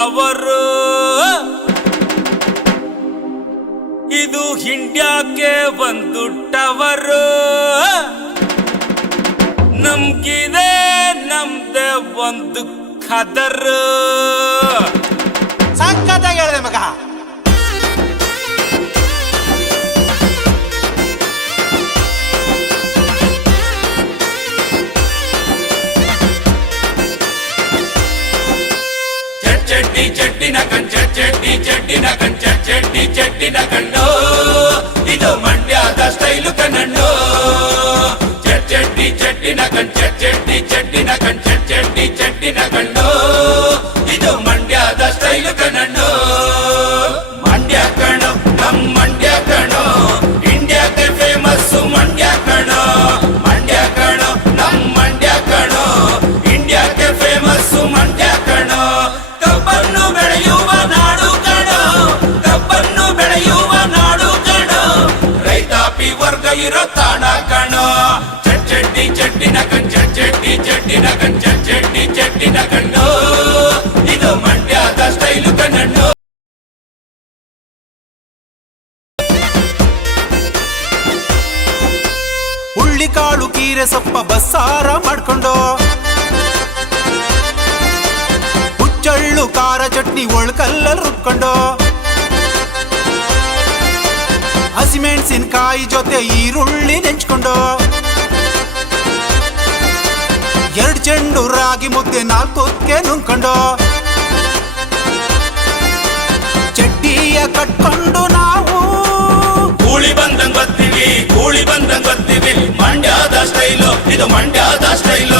ಅವರು. ಇದು ಇಂಡಿಯಾಕ್ಕೆ ಒಂದು ಟವರು ನಮ್ಗಿದೆ ನಮ್ದೆ ಒಂದು ಖದರ್ ಚಟ್ಟಿ ಚಟ್ಟಿನ ಕಂಚ ಚಟ್ಟಿ ಚಟ್ಟಿನ ಕಂಚ ಚಟ್ಟಿ ಚಟ್ಟಿನ ಕಣ್ಣು ಇದು ಮಂಡ್ಯದ ಸ್ಟೈಲು ಕಣ್ಣು ಚಟ್ಟಿ ಚಟ್ಟಿನ ಕಂಚ ಚಟ್ಟಿ ಚಟ್ಟಿನ ಕಂಚ ಚಟ್ಟಿ ಚಟ್ಟಿನ ಕಣ್ಣು ಇದು ಮಂಡ್ಯದ ಸ್ಟೈಲು ಕಣ್ಣು ಮಂಡ್ಯ ಕಣು ನಮ್ ಮಂಡ್ಯ ಕಣು ಇಂಡಿಯಾಕ್ಕೆ ಫೇಮಸ್ ಮಂಡ್ಯ ಕಣು ಮಂಡ್ಯ ಕಣು ನಮ್ ಮಂಡ್ಯ ಕಣು ಇಂಡಿಯಾಕ್ಕೆ ಫೇಮಸ್ ಮಂಡ್ಯ ಕಣು ಕಬ್ಬನ್ನು ಬೆಳೆಯುವ ನಾಡು ಕಣೋ. ಕಬ್ಬನ್ನು ಬೆಳೆಯುವ ನಾಡು ಕಣೋ. ರೈತಾಪಿ ವರ್ಗ ಇರೋ ತಾಣ ಕಣು. ಚಟ್ಟಿ ಚಟ್ಟಿನ ಕಂಚ ಚಟ್ಟಿ ಚಟ್ಟಿನ ಕಂಚ ಚಟ್ಟಿ ಚಟ್ಟಿನ ಕಣ್ಣು. ಇದು ಮಂಡ್ಯದ ಸ್ಟೈಲು ಕಣ್ಣು ಹುಳ್ಳಿಕಾಳು ಕೀರೆ ಸೊಪ್ಪ, ಬಸ್ಸಾರ ಮಾಡ್ಕೊಂಡು ಚಟ್ನಿ ಒಳ್ಕಲ್ಲಲ್ಲಿ ರುಬ್ಕೊಂಡು. ಹಸಿಮೆಣಸಿನಕಾಯಿ ಜೊತೆ ಈರುಳ್ಳಿ ನೆಂಚ್ಕೊಂಡು. ಎರಡು ಚೆಂಡು ರಾಗಿ ಮುದ್ದೆ ನಾಲ್ಕೊಕ್ಕೆ ನುಂಕೊಂಡೋ ಚಡ್ಡಿಯ ಕಟ್ಕೊಂಡು ನಾವು. ಕೂಳಿ ಬಂದಂಗ್ ಬರ್ತೀವಿ, ಕೂಳಿ ಬಂದಂಗ್ ಬರ್ತೀವಿ. ಮಂಡ್ಯದ ಸ್ಟೈಲು ಇದು ಮಂಡ್ಯದ ಸ್ಟೈಲು